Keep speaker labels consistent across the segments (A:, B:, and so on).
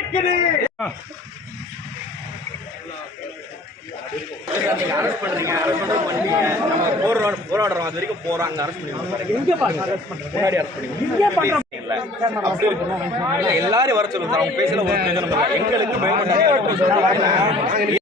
A: இருக்குது போராடுறோம் அது வரைக்கும் போறோம் அங்க எல்லாரும் வர சொல்லுங்க அவங்க பேசல ஒரு எங்களுக்கு பயப்படாது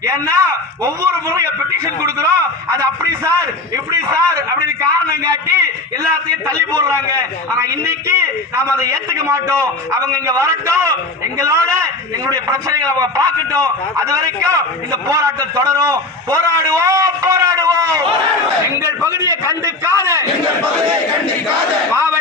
B: ஏன்னா ஒவ்வொரு முறையும் பெட்டிஷன் கொடுக்குறோம். அது அப்படி சார் இப்படி சார் அப்படின்னு காரணம் காட்டி எல்லாத்தையும் தள்ளி போடுறாங்க. ஆனா இன்னைக்கு நாம அதை ஏத்துக்க மாட்டோம். அவங்க இங்க வரட்டும். எங்களோட எங்களுடைய பிரச்சனைகளை அவங்க பார்க்கட்டும். அது வரைக்கும் இந்த போராட்டம் தொடரும். போராடுவோம் போராடுவோம். எங்கள் பகுதியை கண்டுக்காத மாவட்ட ஆட்சியரை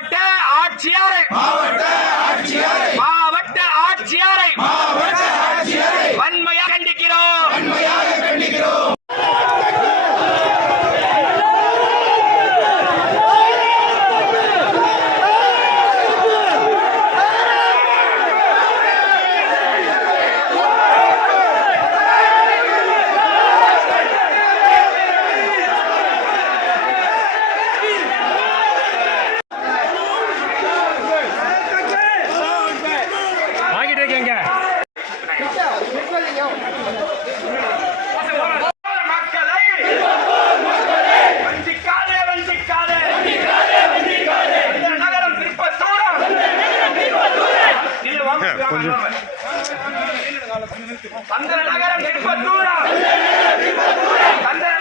B: சந்திர நகரம் திருப்பத்தூரம் சந்திர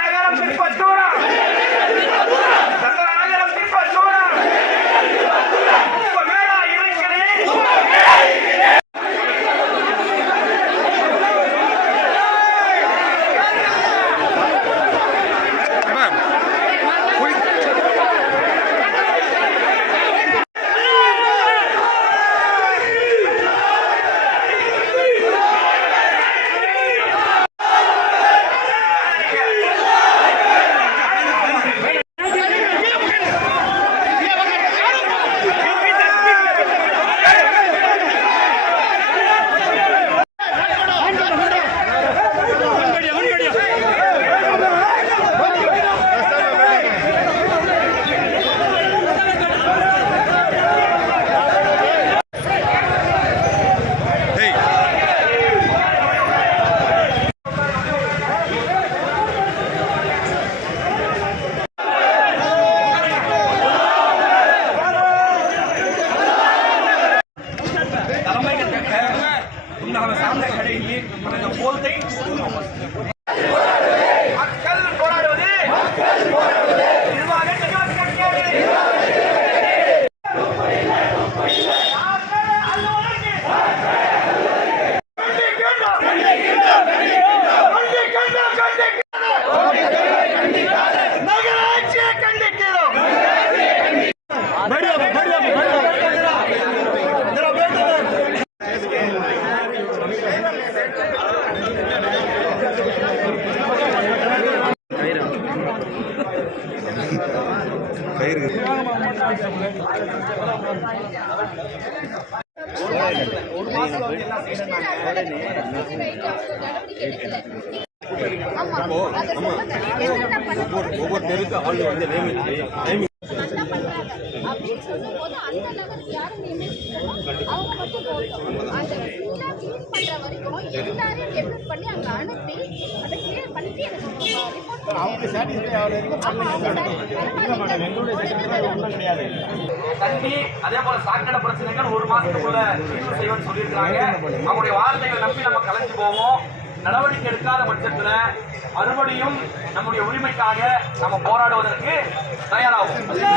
B: हमारे सामने खड़े ये मतलब बोलते ही
A: ஒவ்வொரு தெருக்கு ஆள் வந்து நியமிச்சு
C: அப்படின்னு அந்த நபருக்கு யாரு நியமிச்சிருக்கோ அவங்க மட்டும் அந்த க்ளீன் வரைக்கும் எல்லாரையும் டெப்லெட் பண்ணி அங்க அனுப்பி அதை கிளியர் பண்ணிட்டு எனக்கு ரிப்போர்ட் அவங்க சாட்டிஸ்ஃபை ஆகிற வரைக்கும்
B: தண்ணி அதே போல சாக்கடை பிரச்சனைகள் ஒரு மாசத்துக்குள்ள செய்வேன்னு சொல்லியிருக்காங்க அவங்களுடைய வார்த்தைகளை நம்பி நம்ம கலைஞ்சு போவோம். நடவடிக்கை எடுக்காத பட்சத்துல மறுபடியும் நம்முடைய உரிமைக்காக நம்ம போராடுவதற்கு தயாராகும்.